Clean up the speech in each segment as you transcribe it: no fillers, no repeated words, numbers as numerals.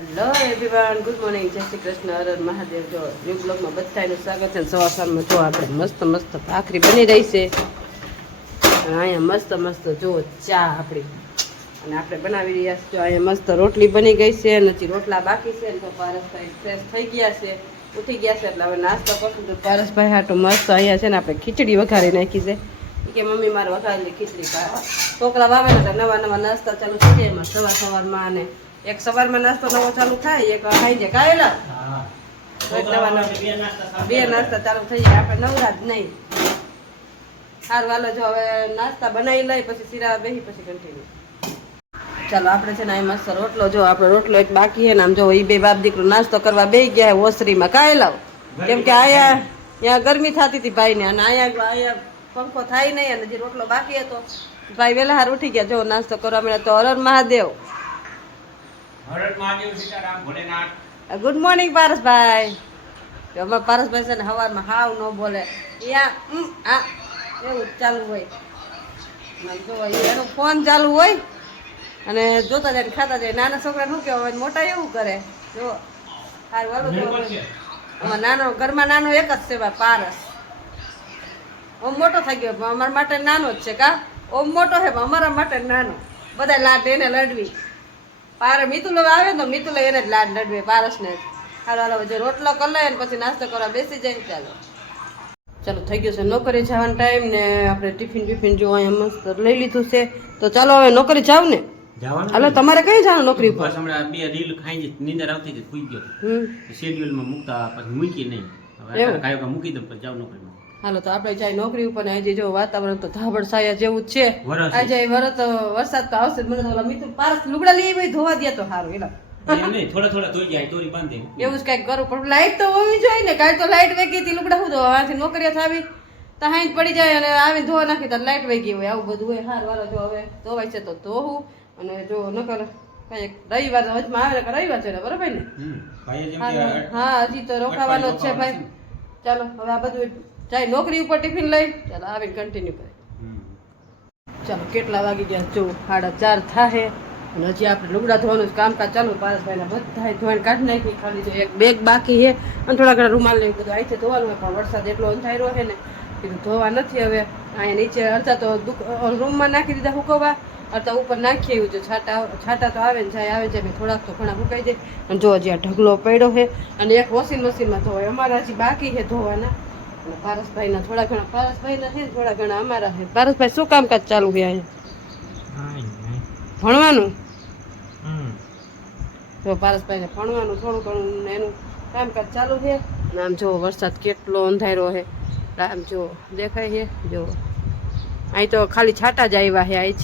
Hello everyone, good morning, જય શ્રી કૃષ્ણ, હર હર મહાદેવ. જો new બ્લોગમાં બધાનું સ્વાગત છે. સવાર સવારમાં જો આપણે મસ્ત મસ્ત ભાખરી બની રહી છે અને અહીંયા મસ્ત મસ્ત જો ચા આપણી અને આપણે બનાવી રહ્યા છીએ. જો અહીંયા મસ્ત રોટલી બની ગઈ છે, નથી રોટલા બાકી છે ને તો પારસભાઈ ફ્રેશ થઈ ગયા છે, ઉઠી ગયા છે એટલે હવે નાસ્તો કરશું. તો પારસભાઈ હાટું મસ્ત અહીંયા છે ને આપણે ખીચડી વઘારી નાખી છે કે મમ્મી મારે વઘારેલી ખીચડી ખાવા. છોકરા વાવે ને તો નવા નવા નાસ્તા ચાલુ થઈ જાય એમાં સવારમાં અને એક સવારમાં નાસ્તો નવો ચાલુ થાય, એક ખાઈ જાય કાયેલા બે નાસ્તા ચાલુ થઈ જાય. આપણે નવરા જ નહીં. સારું હાલો, જો હવે નાસ્તા બનાવી લઈ પછી સિરા બેસી પછી કન્ટિન્યુ. ચાલો આપણે છે ને અહીં મસ્ત રોટલો, જો આપણો રોટલો એક બાકી છે ને આમ જો એ બે બાપ દીકરો નાસ્તો કરવા બેસી ગયા ઓસરીમાં કાયેલા, કેમ કે અહીંયા ત્યાં ગરમી થતી હતી ભાઈને અને અહીંયા પંખો થાય નહીં અને જે રોટલો બાકી હતો ભાઈ વહેલા હાર ઉઠી ગયા. જો નાસ્તો કરવા મળે તો હર હર મહાદેવ. Good morning પારસભાઈ. અમારા પારસભાઈ છે ને સવારમાં હાવ ન બોલે, અહીંયા એવું ચાલુ હોય, જો એનું ફોન ચાલુ હોય અને જોતા જાય ખાતા જાય. નાના છોકરા શું કહેવાય, મોટા એવું કરે. જો સારું હાલો, જો અમારા નાનો ઘરમાં નાનો એક જ છે ભાઈ પારસ. ઓમ મોટો થઈ ગયો પણ અમારા માટે નાનો જ છે. કા ઓમ મોટો છે પણ અમારા માટે નાનો. બધા લાડ એને લડવી. પારે મિતુલ આવે ને તો મિતુલ એને જ લાડ લડવે પારસને જ. હાલો હાલો, જે રોટલો કરી લે ને પછી નાસ્તો કરવા બેસી જાય. ચાલો ચાલો, થઈ ગયો છે નોકરી જવાનો ટાઈમ ને આપણે ટિફિન જો અહીંયા મસ્ત લઈ લીધું છે. તો ચાલો હવે નોકરી જાવ ને. હાલો, તમારે કઈ જવાનું નોકરી ઉપર? હમણાં બે રીલ ખાઈ નીંદર આવતી હતી, સુઈ ગયો. શેડ્યુલમાં મૂકતા પછી મૂકી નહીં, હવે મૂકી દઉં પછી જાવ નોકરીમાં. હાલો, તો આપણે જાય નોકરી ઉપર. આજે જો વાતાવરણ તો ધાબળ છાયા જેવું જ છે. આજે વરસાદ તો આવશે. મને તો મિત્ર પારસ લુગડા લઈ ભાઈ ધોવા દે તો સારું. એલા થોડા થોડા ધોઈ જાય, દોરી બાંધે એવું જ કઈક કરવું પણ લાઈટ તો હોવી જોઈએ ને. કાલ તો લાઈટ વેગી હતી, લુગડા શું ધોવા? આથી નોકરીએ આવી તો હાઈન પડી જાય અને આવીને ધોવા નાખી તો લાઈટ વેગી હોય. આવું બધું હોય. હાર વાળો જો હવે ધોવાય છે તો ધોવું. અને જો નકર કઈક રવિવાર વચમાં આવે ને રવિવાર છે બરોબર ને? હા, હજી તો રોકાવાનો જ છે ભાઈ. ચાલો હવે આ બધું જાય નોકરી ઉપર ટિફિન લઈ. ચાલો આવીને કન્ટિન્યુ કરે. ચાલો કેટલા વાગી ગયા? જો 4:30 થાય અને હજી આપણે લુગડા ધોવાનું કામકાજ ચાલુ. પારસભાઈના બધા ધોઈને કાઢી નાખી. ખાલી જો એક બેગ બાકી છે અને થોડા ઘણા રૂમાલ ને બધું અહીંથી ધોવાનું હોય પણ વરસાદ એટલો અંધાર્યો છે ને કીધું ધોવા નથી. હવે અહીંયા નીચે અડધા તો રૂમમાં નાખી દીધા સુકવવા, અડધા ઉપર નાખી આવ્યું છે. છાંટા તો આવે ને જાય આવે છે, થોડાક તો ઘણા સુકાઈ જાય. અને જો હજી આ ઢગલો પડ્યો છે અને એક વોશિંગ મશીનમાં ધોવાય. અમારા હજી બાકી છે ધોવાના. અને પારસભાઈના થોડા ઘણા પારસભાઈના છે ને થોડા ઘણા અમારા છે. પારસભાઈ શું કામકાજ ચાલુ છે અહીંયા? ભણવાનું. તો પારસભાઈને ભણવાનું થોડું ઘણું એનું કામકાજ ચાલુ છે. અને આમ જો વરસાદ કેટલો અંધાર્યો છે. આમ જો દેખાય છે. જો અહીં તો ખાલી છાંટા જ આવ્યા છે અહીં જ.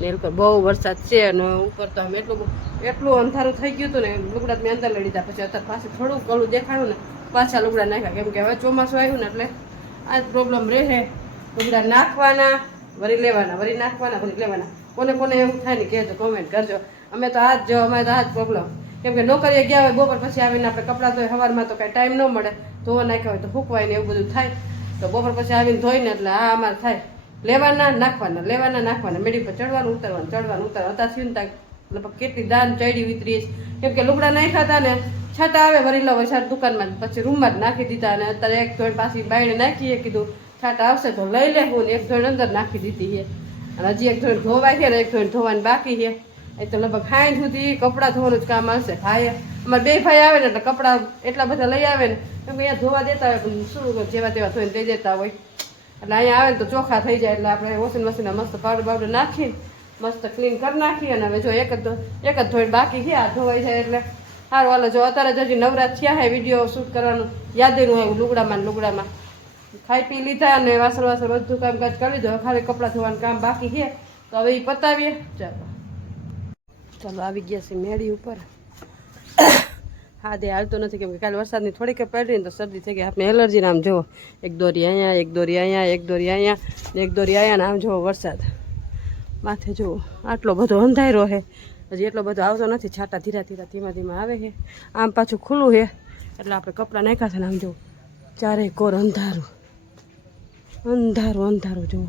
ને એ લોકો બહુ વરસાદ છે અને ઉપર તો આમ એટલું અંધારું થઈ ગયું હતું ને લુગડા મેં અંદર લઈ લીધા. પછી અત્યારે પાછું થોડું કલું દેખાયું ને પાછા લુગડા નાખ્યા. કેમ કે હવે ચોમાસું આવ્યું ને એટલે આ જ પ્રોબ્લેમ રહે. લુગડા નાખવાના વરી લેવાના, વરી નાખવાના વરી લેવાના. કોને કોને એવું થાય ને કહેજો, કોમેન્ટ કરજો. અમે તો આ જ અમારે તો આ જ પ્રોબ્લેમ. કેમ કે નોકરીએ ગયા હોય બપોર પછી આવીને આપણે કપડાં ધોઈ સવારમાં તો કાંઈ ટાઈમ ન મળે. ધોવા નાખ્યા હોય તો ફૂંકવાય ને એવું બધું થાય. તો બપોર પછી આવીને ધોઈને એટલે આ અમારે થાય લેવાના નાખવાના, લેવાના નાખવાના, મેળી પર ચડવાનું ઉતરવાનું, ચડવાનું ઉતરવાનું. અત્યારે ચિંતા લગભગ કેટલી દાન ચડી વિતરી. કેમ કે લુગડા નાખ્યા હતા ને છાંટા આવે વરી લો વરસાદ દુકાનમાં પછી રૂમમાં જ નાખી દીધા. અને અત્યારે એક ધોઈને પાછી બાઈને નાખીએ, કીધું છાંટા આવશે તો લઈ લેવું ને એક ધોઈને અંદર નાખી દીધી છે. અને હજી એક ધોઈને ધોવાય છે ને એક ધોઈને ધોવાની બાકી છે. એ તો લગભગ ખાઈ સુધી કપડાં ધોવાનું જ કામ આવશે. ભાઈ અમારે બે ભાઈ આવે ને એટલે કપડાં એટલા બધા લઈ આવે ને કેમ કે અહીંયા ધોવા દેતા હોય પણ શું જેવા તેવા ધોઈને દઈ દેતા હોય. એટલે અહીંયા આવે ને તો ચોખ્ખા થઈ જાય. એટલે આપણે વોશિંગ મશીનમાં મસ્ત પાવડર બાવડર નાખીને મસ્ત ક્લીન કરી નાખીએ. અને હવે જો એક જ ધોઈને બાકી છે. આ ધોવાઈ જાય એટલે સારું હાલો. જો અત્યારે જ હજી નવરાત થયા છે, વિડીયો શૂટ કરવાનું યાદ રહ્યું આવ્યું. લુગડામાં ખાઈ પી લીધા અને વાસણ બધું કામકાજ કરી લીધું. ખાલી કપડાં ધોવાનું કામ બાકી છે તો હવે એ પતાવીએ. ચાલો આવી ગયા છે મેળી ઉપર. હા દે હાલતો નથી કેમ કે કાલે વરસાદની થોડીક પડી ને તો શરદી થઈ ગઈ. આપણે એલર્જી નામ જુઓ, એક દોરી અહીંયા, એક દોરી અહીંયા, એક દોરી અહીંયા, એક દોરી અહીંયા. નામ જુઓ વરસાદ માથે જુઓ આટલો બધો અંધાર્યો છે. હજી એટલો બધો આવતો નથી. છાંટા ધીમા ધીમા આવે છે. આમ પાછું ખુલ્લું છે એટલે આપણે કપડાં નાખ્યા છે ને આમ જુઓ ચારે કોર અંધારું જુઓ.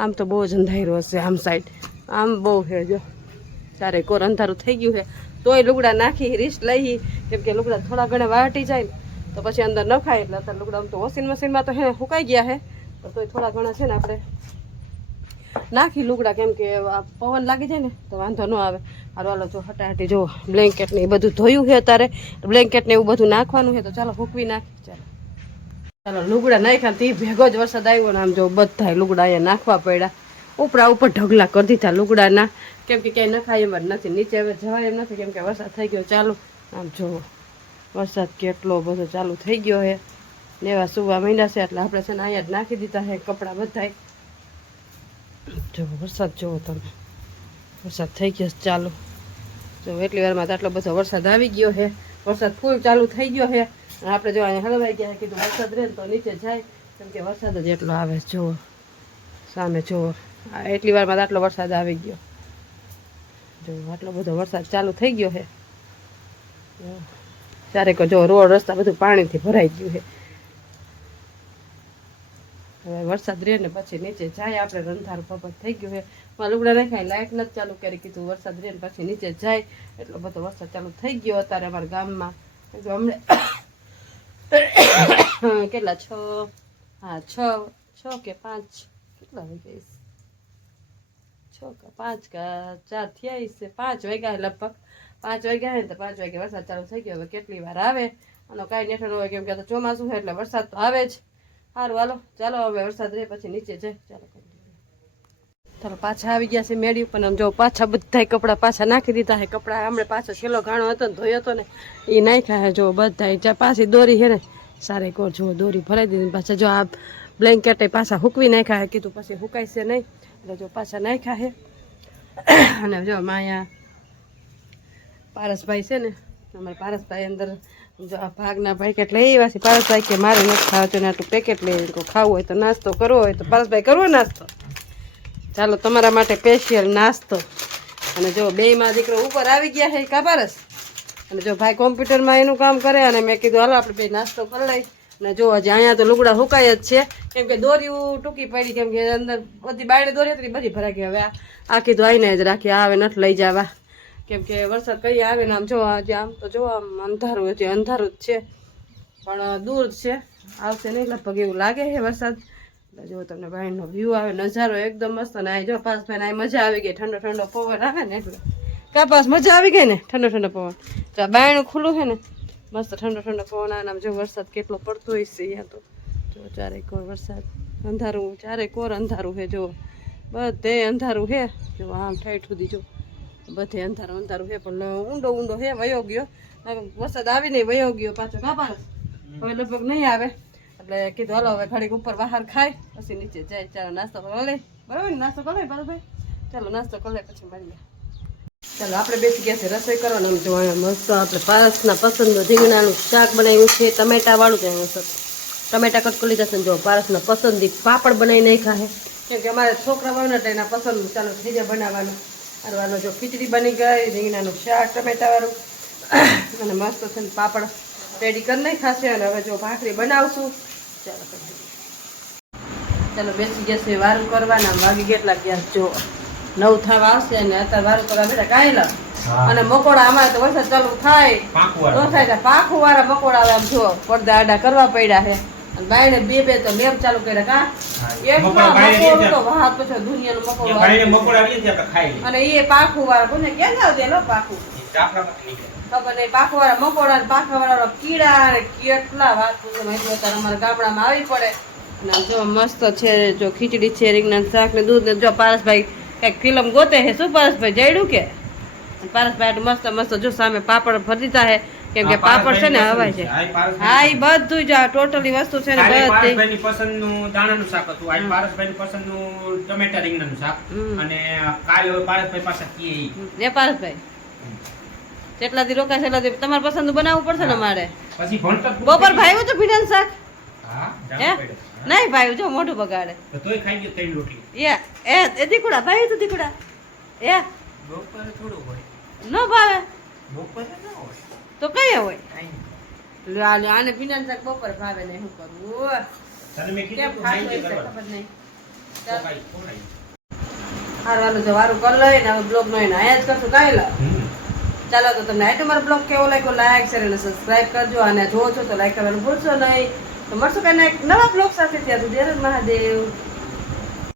આમ તો બહુ જ અંધાર્યો હશે આમ સાઈડ, આમ બહુ છે જો ચારે કોર અંધારું થઈ ગયું છે. તોય લુગડા નાખી રીસ લઈ, કેમ કે લુગડા થોડા ઘણા વાટી જાય ને તો પછી અંદર ન ખાય. એટલે અત્યારે લુગડા આમ તો વોશિંગ મશીનમાં તો હે સુકાઈ ગયા છે, તો તોય થોડા ઘણા છે ને આપણે નાખી લુગડા, કેમ કે આ પવન લાગી જાય ને તો વાંધો ન આવે. હાલો હાલો જો હટાહટી જો બ્લેન્કેટ ને એ બધું ધોયું છે અત્યારે, બ્લેન્કેટ ને એવું બધું નાખવાનું છે, તો ચાલો હૂકવી નાખી. ચાલો ચાલો લુગડા નાખ્યા તે ભેગો જ વરસાદ આવ્યો ને આમ જો બધા લુગડા અહીંયા નાખવા પડ્યા, ઉપરા ઉપર ઢગલા કરી દીધા લુગડાના, કેમ કે ક્યાંય નખાય એમ જ નથી, નીચે હવે જવાય એમ નથી, કેમ કે વરસાદ થઈ ગયો. ચાલો આમ જુઓ વરસાદ કેટલો બધો ચાલુ થઈ ગયો છે ને એવા સુવા માંડ્યા છે, એટલે આપણે છે ને અહીંયા જ નાખી દીધા છે કપડાં બધાય. જો વરસાદ જુઓ તમે, વરસાદ થઈ ગયો ચાલુ. જો એટલી વારમાં તો આટલો બધો વરસાદ આવી ગયો છે, વરસાદ ફૂલ ચાલુ થઈ ગયો છે. આપણે જો અહીંયા હળવાઈ ગયા કીધું વરસાદ રહે ને તો નીચે જાય, કેમ કે વરસાદ જ એટલો આવે. જુઓ સામે જુઓ, એટલી વારમાં તો આટલો વરસાદ આવી ગયો. જો આટલો બધો વરસાદ ચાલુ થઈ ગયો છે, ચારેક જો રોડ રસ્તા બધું પાણીથી ભરાઈ ગયું છે. હવે વરસાદ રહે ને પછી નીચે જાય, આપણે રંધારું પપટ થઈ ગયું છે. લુગડા નાખાય લાઇટ નથી ચાલુ કરી, કીધું વરસાદ રહે ને પછી નીચે જાય. એટલો બધો વરસાદ ચાલુ થઈ ગયો અત્યારે અમારા ગામમાં. અમને કેટલા 6 કે 5 કેટલા વાગ્યા 6 કે 5 કે 4 થયા છે, 5 વાગ્યા લગભગ 5 વાગ્યા ને તો 5 વાગે વરસાદ ચાલુ થઈ ગયો. હવે કેટલી વાર આવે આનો કાંઈ નેઠો ન હોય, કેમ કે તો ચોમાસું છે એટલે વરસાદ તો આવે જ. સારું હાલો ચાલો હવે વરસાદ રહે પછી નીચે જાય. ચાલો પાછા આવી ગયા છે મેળી ઉપર. આમ જો પાછા બધાય કપડાં પાછા નાખી દીધા છે. કપડાં હમણાં પાછો છેલ્લો ઘાણો હતો ને ધોયો હતો ને એ નાખ્યા છે. જો બધા પાછી દોરી છે ને સારી કોર જો દોરી ભરાઈ દીધી. પાછા જો આ બ્લેન્કેટ પાછા હૂકવી નાખ્યા છે, કીધું પછી હુકાય છે નહીં એટલે જો પાછા નાખ્યા છે. અને જો માયા પારસભાઈ છે ને અમારા પારસભાઈ અંદર જો આ ભાગના પેકેટ લઈ આવ્યા છે. પારસભાઈ કે મારે નથી ખાવા ને આટલું પેકેટ લઈ ખાવું હોય તો નાસ્તો કરવો હોય તો પારસભાઈ કરવો નાસ્તો. ચાલો તમારા માટે સ્પેશિયલ નાસ્તો. અને જો બેયમાં દીકરો ઉપર આવી ગયા છે કા પારસ, અને જો ભાઈ કોમ્પ્યુટરમાં એનું કામ કરે, અને મેં કીધું હાલો આપણે બે નાસ્તો કરી લઈ. અને જો હજી અહીંયા તો લુગડા હુકાય જ છે, કેમ કે દોરી ટૂંકી પડી, કેમ કે અંદર બધી બાયણે દોરી હતી બધી ભરાઈ ગઈ. હવે આ કીધું આવીને જ રાખી, આવે નથી લઈ જવા, કેમ કે વરસાદ કઈ આવે ને. આમ જો આજે આમ તો જો આમ અંધારું હજી અંધારું જ છે, પણ દૂર છે, આવશે નહીં લગભગ એવું લાગે છે વરસાદ. એટલે જો તમને બાયણનો વ્યૂ આવે, નજારો એકદમ મસ્ત. ને આ જો પાસભાઈ આ મજા આવી ગઈ, ઠંડો ઠંડો પવન આવે ને એટલે કા પાસ મજા આવી ગઈ ને ઠંડો ઠંડો પવન. તો આ બાયણું ખુલ્લું છે ને મસ્ત ઠંડો ઠંડો પવન આવે. આમ જો વરસાદ કેટલો પડતો હોય છે અહીંયા તો જો ચારે કોર વરસાદ, અંધારું ચારે કોર અંધારું છે. જો બધે અંધારું છે, જો આમ ઠેઠ સુધી જો બધે અંધારું અંધારું છે, પણ ઊંડો ઊંડો છે, વયો ગયો વરસાદ આવીને વયો ગયો પાછો કા પાસ. હવે લગભગ નહીં આવે એટલે કીધું હાલો હવે ઘડીક ઉપર બહાર ખાય પછી નીચે જાય. ચાલો નાસ્તો કરી લે, બરાબર ને નાસ્તો કરી લે ભાઈ. ચાલો નાસ્તો કરી લે પછી મળીએ. ચાલો આપણે બેસી ગયા છે રસોઈ કરવાનું. આમ જો અહીંયા મસ્ત આપણે પારસના પસંદનું રીંગણાનું શાક બનાવ્યું છે, ટમેટા વાળું છે. ટમેટા કટ કરી લીધા છે. જો પારસના પસંદી પાપડ બનાવી નાખ્યા છે, કેમ કે અમારે છોકરા બને તો એના પસંદનું ચાલો બીજે બનાવવાનું. આનો જો ખીચડી બની ગઈ, રીંગણાનું શાક ટમેટા વાળું, અને મસ્ત છે ને પાપડ રેડી કરી નાખ્યા છે. અને હવે જો ભાખરી બનાવશું. ચાલો ચાલો બેસી ગયા છે વારું કરવાના. વાગી કેટલા ગયા જો 9 થવા આવશે, અને અત્યારે વારું કરવા બેઠા કાયલા. અને મકોડા અમારે તો વરસાદ ચાલુ થાય તો થાય પાખું વાળા મકોડા આવે. આમ જો પડદા આડા કરવા પડ્યા છે, અને બાયણે બે તો મેપ ચાલુ કર્યા કા એટલા મકોડું તો વાત પછી દુનિયાનું મકોડું. અને એ પાખું વાળા કોને ક્યાં જાવ દે પાખું ખબર નહીં. પાખું વાળા મકોડા ને પાખા વાળા કીડા ને કેટલા વાત અત્યારે અમારા ગામડામાં આવી પડે. અને જો મસ્ત છે, જો ખીચડી છે, રીંગણા શાક ને દૂધ ને. જો પારસભાઈ કઈક ફિલ્મ ગોતે છે. શું પારસભાઈ જઈડું કે પારસભાઈ મસ્ત મસ્ત જો સામે પાપડ ભરી દીધા છે, કેમ કે પાપડ છે ને હવાય છે. હા એ બધું જ ટોટલી વસ્તુ છે ને બધી. પારસભાઈની પસંદનું દાણાનું શાક હતું, આજ પારસભાઈની પસંદનું ટમેટા રીંગણાનું શાક, અને કાલે પારસભાઈ પાસે કીએ એ પારસભાઈ જેટલા દી રોકાય છે એટલા દી તમારે પસંદ બનાવવું પડશે ને મારે. પછી ભણતર બપોર ભાઈ તો ભીંડાનું શાક હા નહીં ભાઈ જો મોઢું બગાડે તો તોય ખાઈ ગયો 3 રોટલી. એ દીકુડા ભાઈ તો દીકુડા બપોરે થોડું હોય ન ભાવે બપોરે ન હોય તો કઈ હોય આને ભીંડાનું શાક બપોર ભાવે નહીં. શું કરવું તને મેં કીધું ખબર નહીં. હારું હાલો જો વારું કરી લઈ ને હવે બ્લોગ નો એને આયા જ કરશું કાંઈ લા ચાલો તો તમને આઈટમ મારો બ્લોગ કેવો લાગ્યો લાઈક શેર અને સબસ્ક્રાઇબ કરજો અને જો છો તો લાઈક કરવાનું ભૂલશો નહીં તો મળશું કાંઈ એક નવા બ્લોગ સાથે ત્યાં સુધી જય મહાદેવ.